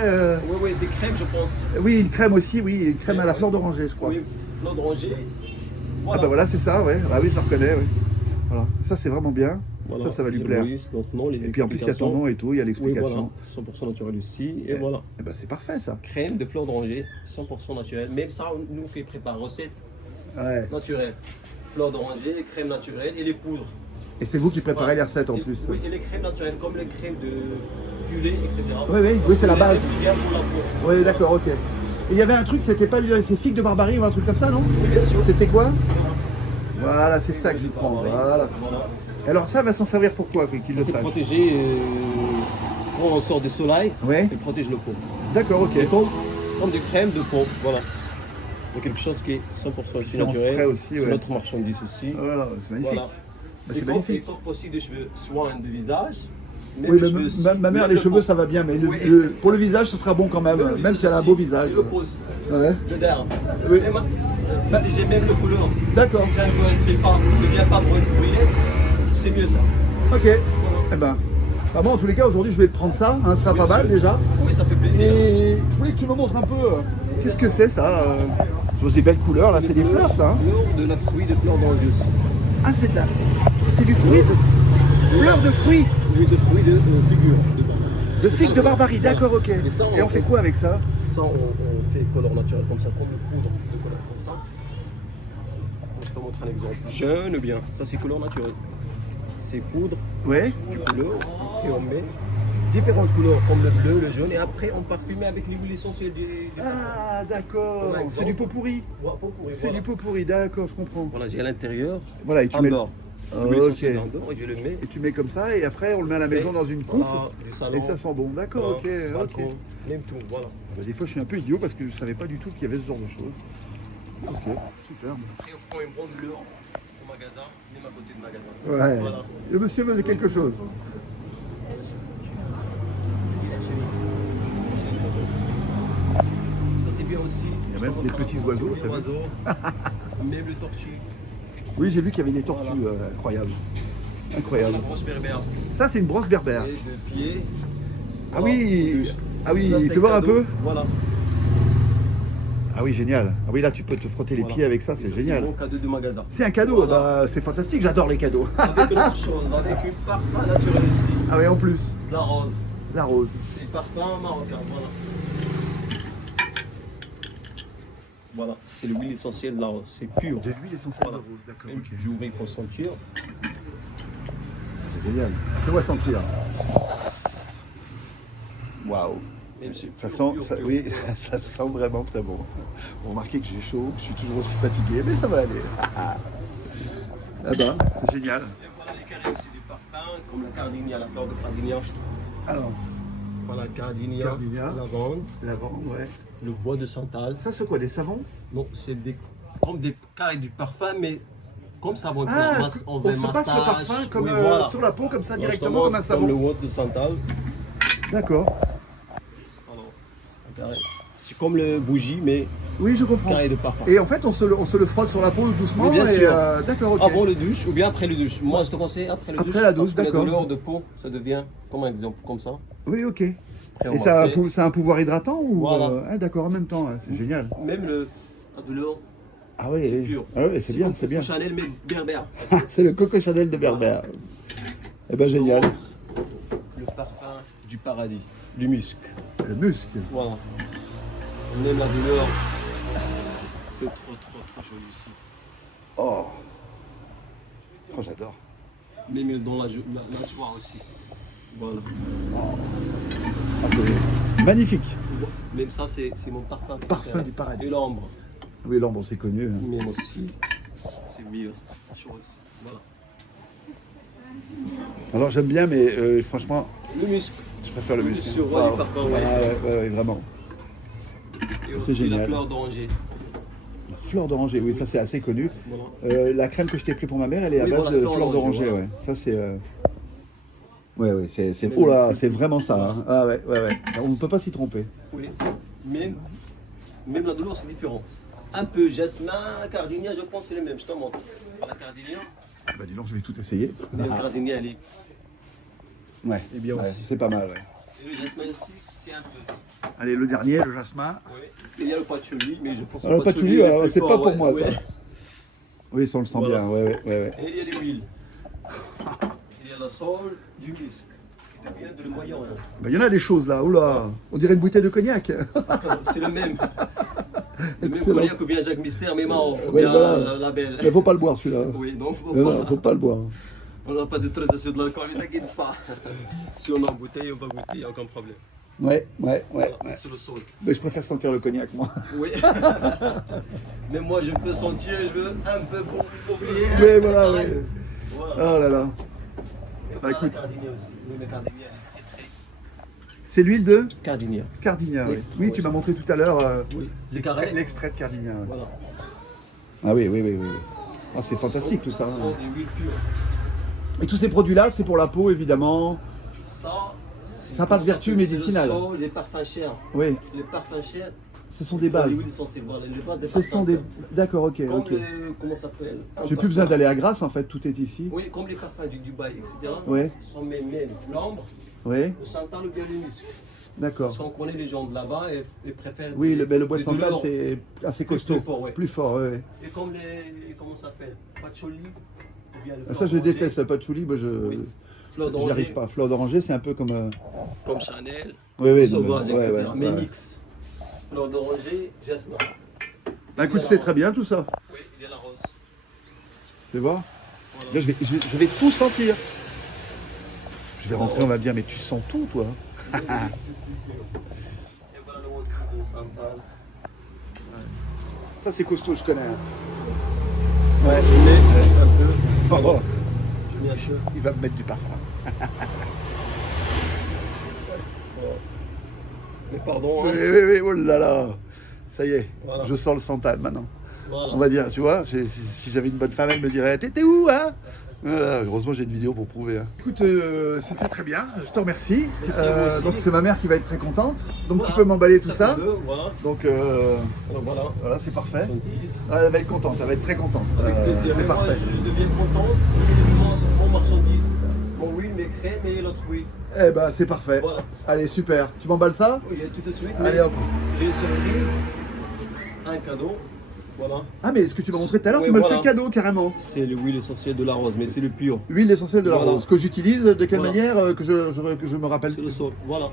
Oui, oui, des crèmes, je pense. Oui, une crème aussi, oui, une crème à la Oui. fleur d'oranger, je crois. Oui, fleur d'oranger. Ah bah voilà, c'est ça, ouais. Ah oui, je la reconnais, oui. Voilà, ça c'est vraiment bien. Voilà. Ça va lui Les plaire. Moïse, notre nom, les Et puis en plus, il y a ton explications. nom et tout, il y a Oui, l'explication. voilà. 100% naturel aussi. Et voilà. Eh ben c'est parfait ça. Crème de fleur d'oranger, 100% naturel. Même ça, on nous fait préparer recette Ouais. naturelle. Fleur d'oranger, crème naturelle et les poudres. Et c'est vous qui préparez Voilà. les recettes en Et- plus. Oui, et les crèmes naturelles, comme les crèmes du lait, etc. Oui, oui, oui, c'est la Parce que base. le lait, c'est bien pour la peau. Oui, d'accord, ok. Et il y avait un truc, c'était pas c'est figue de barbarie ou un truc comme ça, non? Oui, bien sûr. C'était quoi? Voilà, c'est ça que je prends. Voilà. Voilà. Alors ça va s'en servir pour quoi, qu'il Ça, le c'est sache? protégé quand on sort du soleil. Ouais. Il protège le peau. D'accord, ok. C'est comme des crèmes de peau. Voilà. Il y a quelque chose qui est 100% aussi C'est en spray naturel. aussi, C'est ouais. notre marchandise aussi. Voilà, c'est magnifique. Voilà. Bah, Et c'est quand- magnifique. et quand aussi des cheveux, soin de visage. Même Oui, les mais cheveux aussi. ma mère, Même les le cheveux, pot. ça va bien, mais Oui. pour le visage, ce sera bon quand même, Même le même si elle a un aussi. beau visage. Et le pose. Ouais. Le derme. Oui. Et j'ai même le couleur. D'accord. Si ça ne correspond pas, ne vient pas brûler, c'est mieux ça. Ok. Eh ben, bah, moi, en tous les cas, aujourd'hui, je vais te prendre ça. Hein, ce sera pas mal déjà. Oui, ça fait plaisir. Et je voulais que tu me montres un peu. Qu'est-ce que c'est ça Je vois des belles couleurs là, c'est des fleurs ça. Hein. Fleurs de la fruit de fleurs d'oranger aussi. Ah, c'est de la. C'est du fruit de. Fleurs de fruits. Oui, de fruits de figure. De figues de Barbarie, d'accord, ok. Et ça, Et on fait quoi avec ça? Ça, on fait couleur naturelle comme ça, comme le poudre de couleur comme ça. Je te montre un exemple. Jaune ou bien, ça c'est couleur naturelle. C'est poudre, Ouais. du couleur, et on met différentes couleurs comme le bleu, le jaune, et après on parfume avec l'huile essentielle du. Ah, d'accord. Comme un C'est du pot pourri. Voilà, pour pourrir, C'est voilà. du pot pourri, d'accord, je comprends. Voilà, j'ai à l'intérieur Voilà, et tu un mets. beurre. Ah, L'huile ok. essentielle d'un beurre et je le mets. Et tu mets comme ça, et après on le met à la maison dans une coupe. Voilà, du salon. Et ça sent bon, d'accord, ok. voilà, Ok. balcon, même tout, voilà. Bah, des fois, je suis un peu idiot parce que je savais pas du tout qu'il y avait ce genre de choses. Ok, super. Après on prend une bonne lueur au magasin, même à côté du magasin. Ouais. Voilà. Le monsieur veut quelque chose. Ça c'est bien aussi. Il y a même des petits oiseaux, Les t'as vu oiseaux, même le tortue. Oui, j'ai vu qu'il y avait des tortues incroyables. Incroyable. La grosse berbère. Ça, c'est une brosse berbère. Et de pied. Ah oui, ah oui, Ça, c'est fais voir un cadeau. peu. Voilà. Ah oui, génial. Ah oui, là, tu peux te frotter les Voilà. pieds avec ça, Et c'est C'est génial. mon cadeau de magasin. C'est un cadeau, Voilà. bah, c'est fantastique, j'adore les cadeaux. Avec une autre chose, avec une parfum naturel aussi. Ah oui, en plus, De la rose. la rose. C'est parfum marocain, voilà. Voilà, c'est l'huile essentielle de la rose, c'est pur. De l'huile essentielle Voilà. de rose, d'accord, Même ok. j'ouvre pour sentir. C'est génial. Fais-moi sentir. Waouh. Même c'est Ça pur, sent, pur, ça, pur. oui, ça sent vraiment très bon. Vous remarquez que j'ai chaud, je suis toujours aussi fatigué, mais ça va aller. Ah ben, c'est génial. Et voilà les carrés aussi du parfum, comme la cardinia, la fleur de cardinia. Alors, Voilà, cardinia, Cardinia. lavande, lavande, ouais. le bois de santal. Ça, c'est quoi, des savons? Non, c'est comme des carrés du parfum, mais comme savon. Ah, on on fait se passe massage. le parfum comme Oui, voilà. sur la peau, comme ça, Voilà, directement, comme un Comme le savon. bois de santal. D'accord. Alors, c'est un carré. C'est comme le bougie, mais Oui, je comprends. carré de parfum. Et en fait, on se le frotte sur la peau doucement. Oui, bien et, sûr. d'accord, ok. Avant le douche ou bien après le douche. Moi, je te conseille après le Après douche. la douche, parce que d'accord. la douleur de peau, ça devient comme un exemple, comme ça. Oui, ok. Après, Et on ça a, masse. ça a un pouvoir hydratant ou Voilà. ah, d'accord, en même temps, ouais, c'est génial. Même la douleur, Ah oui, c'est oui. pur. Ah oui, c'est bien, comme c'est bien. Coco Chanel, mais berbère. C'est le Coco Chanel de Berbère. Eh ben génial. Le parfum du paradis, du musc. Le musc. Voilà. Même la douleur, c'est trop joli aussi. Oh. Oh, j'adore. Même dans la joie aussi. Voilà. Ah, c'est magnifique. Même ça, c'est mon parfum. Parfum du paradis. Et l'ambre. Oui, l'ambre, c'est connu. Même aussi, c'est mieux, ça. Chaud aussi. Voilà. Alors j'aime bien, mais franchement, Le musc. je préfère le musc. Sur Waouh. les parfums, ouais. Ah, ouais, vraiment. Et aussi génial. la fleur d'oranger. La fleur d'oranger, oui, ça c'est assez connu. Voilà. La crème que je t'ai pris pour ma mère, elle est à Oui, base voilà, de fleur fleur d'oranger, d'oranger, ouais. Ça c'est. Ouais, c'est. Oh là, c'est vraiment ça. Hein. Ah ouais. On ne peut pas s'y tromper. Oui. Même la douleur, c'est différent. Un peu jasmin, cardinia, je pense que c'est le même. Je te montre. La cardinia, Bah dis donc, je vais tout essayer. mais la cardinia, elle est. Ouais, Et bien ouais, aussi. c'est pas mal, ouais. Et le jasmin aussi, c'est un peu. Allez, le dernier, le jasmin. Oui. Et il y a le patchouli, mais je pense que Alors, le patchouli, est plus c'est fort, pas pour ouais, moi, ouais. ça. Oui, ça on le sent Voilà. bien, ouais. Et il y a l'huile. Il y a la sole du musc, qui devient de le Moyen-Orient. Bah, il y en a des choses là, oula, on dirait une bouteille de cognac. C'est le même. Le même Excellent. cognac ou bien Jacques Mystère, mais marron, ou Ouais, bien voilà. la belle. Mais faut pas le boire celui-là. Oui, donc Non, faut pas le boire. on n'a pas d'autorisation de l'alcool, mais t'inquiète pas. Si on a en bouteille, on va goûter, il n'y a aucun problème. Ouais. Voilà, c'est le sol. Mais je préfère sentir le cognac, moi. Oui. Mais moi, je peux sentir, je veux un peu pour oublier. Oui, voilà, oui. Voilà. Oh là là. Et Bah, voilà écoute. la cardinia aussi. Oui, la cardinia, elle est très, très. C'est l'huile de Cardinia. Cardinia, oui. L'extrait, Oui, ouais. tu m'as montré tout à l'heure Oui, c'est carré. l'extrait de Cardinia. Ouais. Voilà. Ah oui, oui, oui, oui. Ah, c'est fantastique tout ça. Ce sont des huiles pures. Et tous ces produits-là, c'est pour la peau, évidemment. Ça, Ça n'a pas de vertu médicinale. Ce sont les parfums chers. Oui, Les parfums chers. ce sont des bases. Les huiles essentielles, voilà, les bases des Ce parfums sont des... chers. D'accord, ok, Comme ok. comment ça s'appelle? J'ai plus besoin d'aller à Grasse, en fait, tout est ici. Oui, comme les parfums du Dubaï, etc. Ouais. Sont même l'ambre, Oui, le santal ou bien le musc. d'accord. Parce qu'on connaît les gens de là-bas et préfèrent. Oui, le bois de les santal, douleurs. c'est assez costaud. Plus fort, ouais. Plus fort, oui. Et comme les. Comment ça s'appelle? Patchouli. ou bien le Ça, fleur je d'oranger. déteste, le patchouli, moi, Oui. Fleur j'y d'oranger, arrive pas. Fleur d'oranger, c'est un peu comme... Comme Chanel, Oui, oui, non, sauvage, mais- etc. ouais, Mais ouais. mix. Fleur d'oranger, jasmin. Bah écoute, c'est très bien tout ça. Oui, il y a la rose. Tu vois? Voilà. Là, je vais tout sentir. Je vais rentrer, on va me dire, mais tu sens tout, toi. Et voilà le rose de santal. Ça, c'est costaud, je connais. Ouais, Ouais, je mets un peu. Oh, oh, Je mets un peu. il va me mettre du parfum. Mais pardon. Oui, Hein. oui, oui, oh là là. Ça y est, Voilà. je sens le santal maintenant. Voilà. On va dire, tu vois, si j'avais une bonne femme, elle me dirait, t'étais où, hein? Voilà, heureusement, j'ai une vidéo pour prouver. Hein. Écoute, c'était très bien, je te remercie. Merci à vous aussi. Donc, c'est ma mère qui va être très contente. Donc, Voilà. tu peux m'emballer tout ça. se veut, voilà. Donc, Alors, voilà. voilà, c'est parfait. 70. Ah, elle va être contente, elle va être très contente. Avec plaisir. C'est Mais moi, parfait. je deviens contente si mon marchandise, mon huile, mes crèmes et l'autre huile. Eh ben, c'est parfait. Voilà. Allez, super. Tu m'emballes ça? Oui, tout de suite. Allez, mais hop. j'ai une surprise, un cadeau. Voilà. Ah, mais ce que tu m'as montré tout à l'heure, Oui, tu me le voilà. fais cadeau carrément. C'est l'huile essentielle de la rose, mais c'est le pur. Huile essentielle de la Voilà. rose, que j'utilise de quelle Voilà. manière que je me rappelle. C'est le sol. Voilà.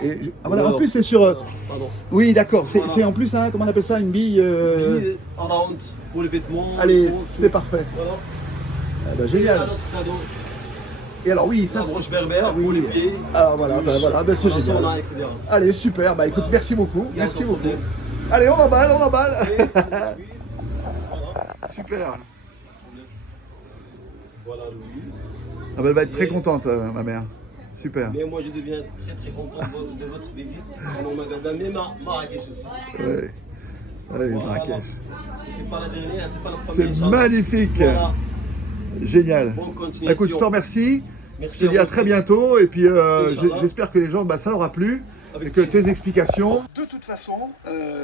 Ah, voilà, en plus, c'est sur. Pardon. Oui, d'accord. C'est Voilà. c'est en plus, comment on appelle ça, une bille. L'huile around pour les vêtements. Allez, pour c'est tout. parfait. Voilà. Ah, bah, Et génial. un autre cadeau. Et alors, oui, La ça. broche berbère Oui. pour les pieds. Ah, voilà, bah, voilà, bah, c'est Voilà, génial. sauna, etc. Allez, super. Bah, écoute, merci beaucoup. Il y a Merci aucun beaucoup. problème. Allez, on emballe, on emballe. Et voilà. Super. Voilà l'huile. Ah, bah, elle va être très contente, ma mère. Super. Mais moi je deviens très très content de votre visite dans mon magasin, même à Marrakech aussi. Ouais. Ouais, Voilà. Marrakech. C'est pas la dernière, c'est pas la première. C'est Inch'Allah. magnifique. Voilà. Génial. Bonne continuation. Bah, écoute, je te remercie. Merci Je te dis à vous très aussi. bientôt et puis Inch'Allah. j'espère que les gens, ça leur a plu Avec et que plaisir. tes explications. De toute façon,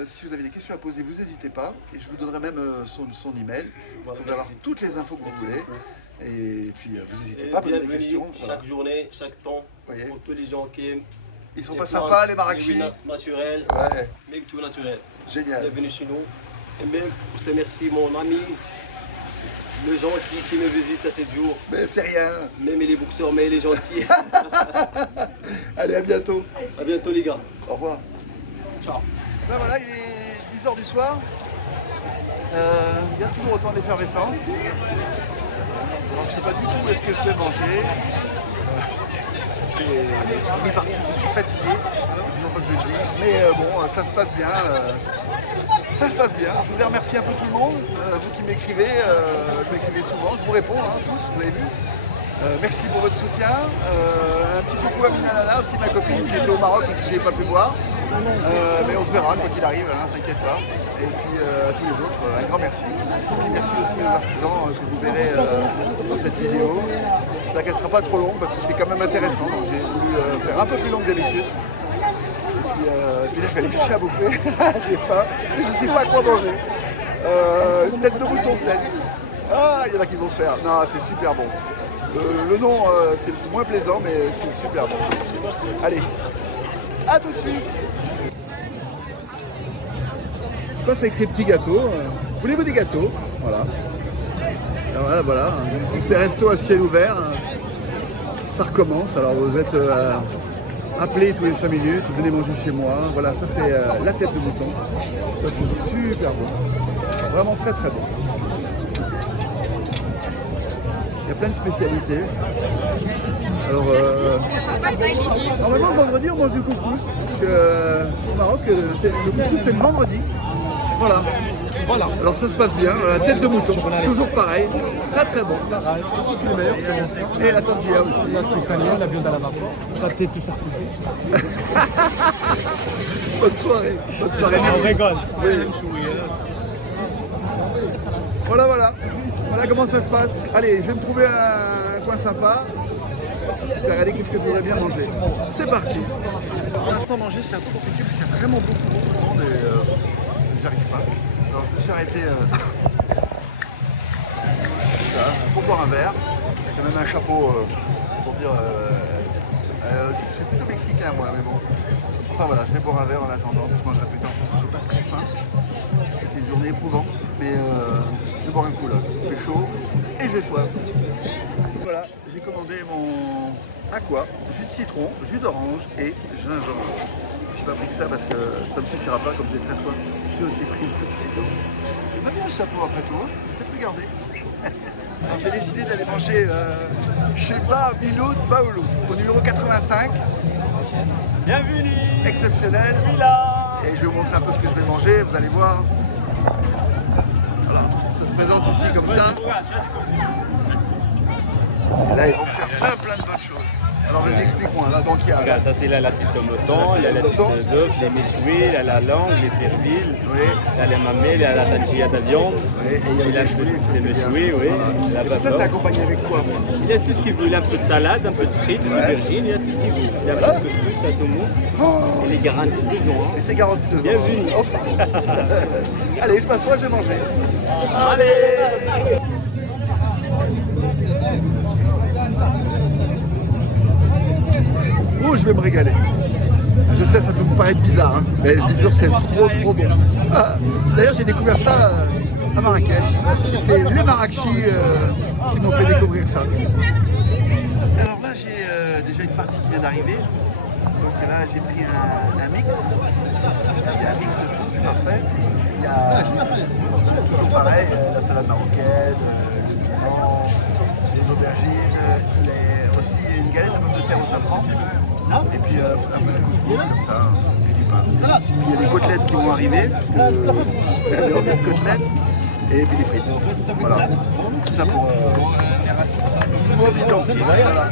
si vous avez des questions à poser, vous n'hésitez pas et je vous donnerai même son email. Voilà, Vous pouvez avoir merci. toutes les infos que vous voulez et puis vous n'hésitez Et pas à poser des bienvenue questions. chaque Voilà. journée, chaque temps, Voyez. pour tous les gens qui aiment. Ils sont les pas plantes, sympas les Marrakechis. huiles naturelles, Ouais, mais tout naturel. génial. Bienvenue chez nous. Et même, je te remercie mon ami, les gens qui me visitent à 7 jours, Mais c'est rien. même les boxeurs, mais les gentils. Allez, à bientôt. À bientôt les gars. Au revoir. Ciao. Ben voilà, il est 10h du soir. Il y a toujours autant d'effervescence. Alors, je ne sais pas du tout où est-ce que je vais manger. C'est mis partout, je suis fatigué. Toujours pas que je le dis. Mais bon, ça se passe bien. Ça se passe bien. Je voulais remercier un peu tout le monde. Vous qui m'écrivez souvent. Je vous réponds, hein, tous, vous l'avez vu. Merci pour votre soutien. Un petit coucou à Minalala, aussi ma copine qui était au Maroc et que je n'ai pas pu voir. Mais on se verra quoi qu'il arrive, hein, t'inquiète pas. Et puis à tous les autres, un grand merci. Et puis merci aussi aux artisans que vous verrez dans cette vidéo. J'espère qu'elle ne sera pas trop longue parce que c'est quand même intéressant. Donc j'ai voulu faire un peu plus longue que d'habitude. Et puis là je vais aller me chercher à bouffer. J'ai faim et je ne sais pas quoi manger. Une tête de mouton peut-être. Ah, il y en a qui vont faire. Non, c'est super bon. Le nom, c'est moins plaisant, mais c'est super bon. Allez, à tout de suite. Je passe avec ces petits gâteaux. Voulez-vous des gâteaux? Voilà. Alors voilà. Donc c'est resto à ciel ouvert. Ça recommence. Alors vous êtes appelés tous les 5 minutes. Venez manger chez moi. Voilà, ça c'est la tête de mouton. Ça c'est super bon. Vraiment très très bon. Il y a plein de spécialités. Alors, normalement, le vendredi, on mange du couscous. Parce qu'au Maroc, le couscous, c'est le vendredi. Voilà. Voilà. Alors ça se passe bien, la tête de mouton, toujours pareil, très très bon. Ça, c'est le meilleur, c'est bon ça. Et la tortilla aussi. La petite italien, la viande à la vapeur, la tête qui s'est repoussée. Bonne soirée. Bonne soirée. On rigole. Voilà, voilà. Voilà comment ça se passe. Allez, je vais me trouver un coin sympa. Je vais regarder qu'est-ce que je voudrais bien manger. C'est parti. Pour l'instant, manger, c'est un peu compliqué parce qu'il y a vraiment beaucoup de monde et j'arrive pas. Alors, je me suis arrêté là, pour boire un verre. J'ai même un chapeau pour dire. Je suis plutôt mexicain, moi, mais bon. Enfin voilà, je vais boire un verre en attendant. Je mangerai plus tard. Je n'ai pas très faim. C'était une journée éprouvante, mais je vais boire un coup là. Il fait chaud et j'ai soif. Voilà, j'ai commandé mon aqua, jus de citron, jus d'orange et gingembre. Je n'ai pas pris que ça parce que ça ne me suffira pas comme j'ai très soif. J'ai aussi pris une bouteille d'eau. C'est pas bien le chapeau après tout, hein. Peut-être le garder. Alors j'ai décidé d'aller manger chez Bar Milou de Baoulou, au numéro 85. Bienvenue. Exceptionnel. Et je vais vous montrer un peu ce que je vais manger, vous allez voir. Voilà, ça se présente ici comme ça. Et là, ils vont me faire plein de bonnes choses. Alors vas-y, explique-moi. Là, donc il y a... Regarde, ça c'est la tête de mouton, il y a la tête de bœuf, les méchouis, il y a la langue, les cervilles, Oui. il y a les mamelles, il y a la tangia de viande, Oui, et il y a il y a les méchouis, ça, les c'est méchouis, bien. oui, Voilà. la Et tout ça, c'est vapeur. accompagné avec quoi? Il y a tout ce qu'il veut, il y a un peu de salade, un peu de frites, des Ouais. aubergines, il y a tout ce qu'il veut. Il y a un Voilà. peu de couscous, la saumon, Oh, il est garanti 2 ans. et c'est garanti 2 ans. Bienvenue. Hop. Allez, je m'assois, je vais manger. Allez! Oh, je vais me régaler. Je sais, ça peut vous paraître bizarre, hein, mais je vous jure, c'est trop bon. Ah, d'ailleurs, j'ai découvert ça à Marrakech. C'est les Marrakechis qui m'ont fait découvrir ça. Alors là, j'ai déjà une partie qui vient d'arriver. Donc là, j'ai pris un mix. Il y a un mix de tout, c'est parfait. Il y a toujours pareil, la salade marocaine, le piment, les aubergines, aussi une galette de pommes de terre au safran. Et puis un peu de couscous comme ça, et du pain. Puis il y a des côtelettes qui vont arriver, parce que j'ai des repas de côtelettes, et puis des frites. Voilà. Tout ça pour bidon. Voilà.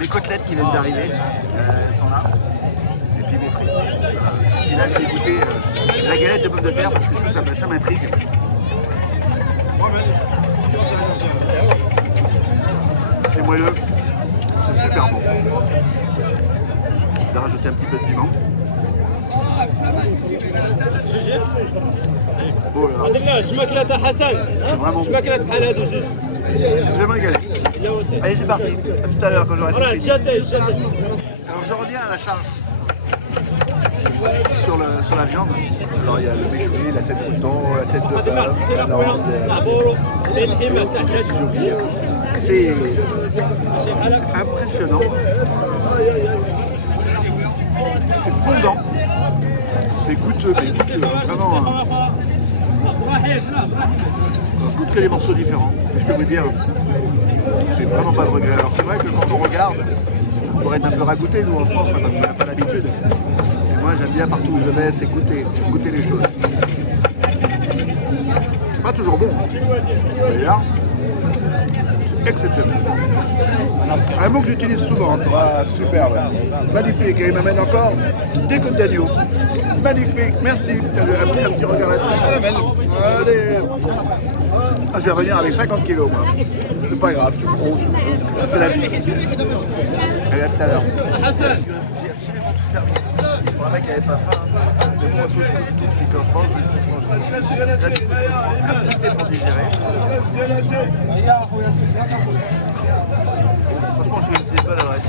Les côtelettes qui viennent d'arriver, elles sont là. Et puis mes frites. Voilà. Et là je vais goûter la galette de pommes de terre parce que ça m'intrigue. C'est moelleux. C'est super bon. Je vais rajouter un petit peu de piment. Oh là là. C'est vraiment bon. Je vais me régaler. Allez, c'est parti. À tout à l'heure quand j'aurai tout fait. Alors je reviens à la charge. Sur la viande. Alors il y a le méchoui, la tête de mouton, la tête de bœuf, la langue, j'ai oublié. C'est impressionnant. C'est fondant. C'est goûteux, mais goûteux. Vraiment. On goûte que des morceaux différents. Je peux vous dire, j'ai vraiment pas de regret. Alors c'est vrai que quand on regarde, on pourrait être un peu ragoûté nous en France, parce qu'on n'a pas l'habitude. Et moi j'aime bien partout où je vais, c'est goûter les choses. C'est pas toujours bon. D'ailleurs, c'est exceptionnel. Un mot que j'utilise souvent. Ah, superbe. Magnifique. Et il m'amène encore des côtes d'agneau. Magnifique. Merci. Un petit regard là-dessus. Allez. Ah, je vais revenir avec 50 kilos, moi. C'est pas grave, je suis gros. C'est la vie. Allez, à tout à l'heure. J'ai absolument tout terminé. Pour un mec qui n'avait pas faim, mais bon, il faut que je goûte tout. Puis quand je mange, je mange tout. Un petit thé pour digérer. Franchement, je suis une bonne adresse.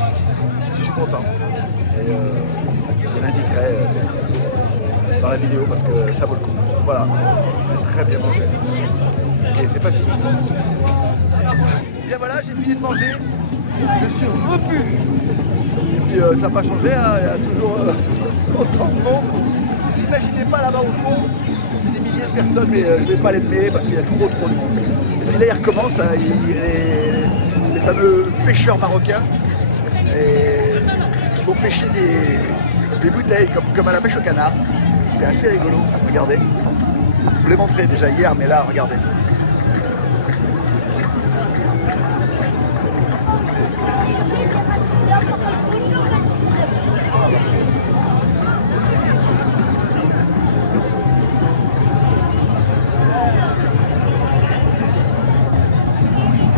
Je suis content. Et je l'indiquerai dans la vidéo parce que ça vaut le coup. Voilà, j'ai très bien mangé. Et c'est pas fini. Bien voilà, j'ai fini de manger. Je suis repu. Et puis ça n'a pas changé, hein. Il y a toujours autant de monde. Vous n'imaginez pas là-bas au fond, c'est des milliers de personnes, mais je ne vais pas les payer parce qu'il y a trop de monde. Et puis là, il recommence, hein, les fameux pêcheurs marocains qui vont pêcher des bouteilles comme à la pêche au canard. C'est assez rigolo, regardez. Je vous l'ai montré déjà hier, mais là, regardez.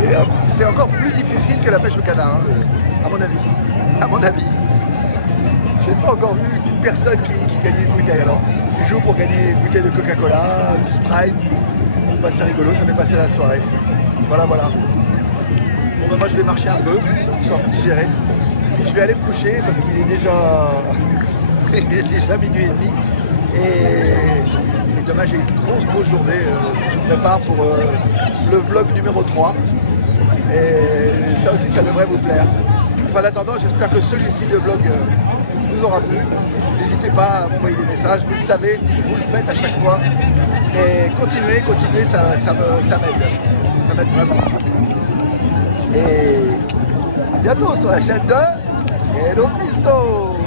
Et c'est encore plus difficile que la pêche au canard, hein, à mon avis. À mon avis. Je n'ai pas encore vu une personne qui gagnait une bouteille. Alors, ils jouent pour gagner une bouteille de Coca-Cola, du Sprite. Enfin, c'est rigolo, ça m'est passé la soirée. Voilà, voilà. Bon, ben, moi, je vais marcher un peu, histoire de digérer. Et je vais aller me coucher parce qu'il est déjà, il est déjà minuit et demi. Et demain, j'ai une grosse journée. Je me prépare pour le vlog numéro 3. Et ça aussi, ça devrait vous plaire. En attendant, j'espère que celui-ci de vlog vous aura plu. N'hésitez pas à m'envoyer des messages, vous le savez, vous le faites à chaque fois. Et continuez, ça m'aide. Ça m'aide vraiment. Et à bientôt sur la chaîne de Hello Christo.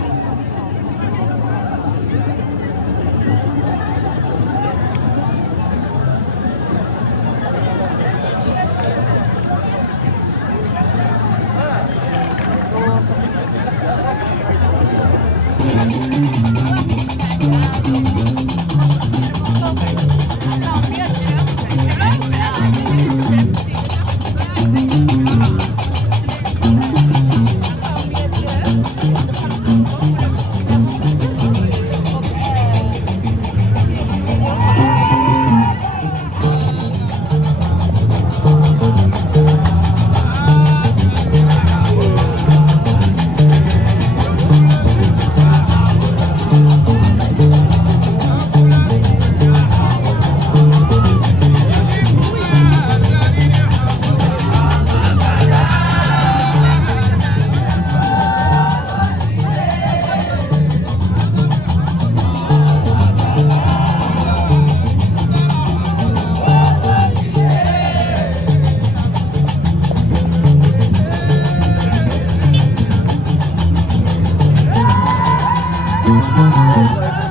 Ouais.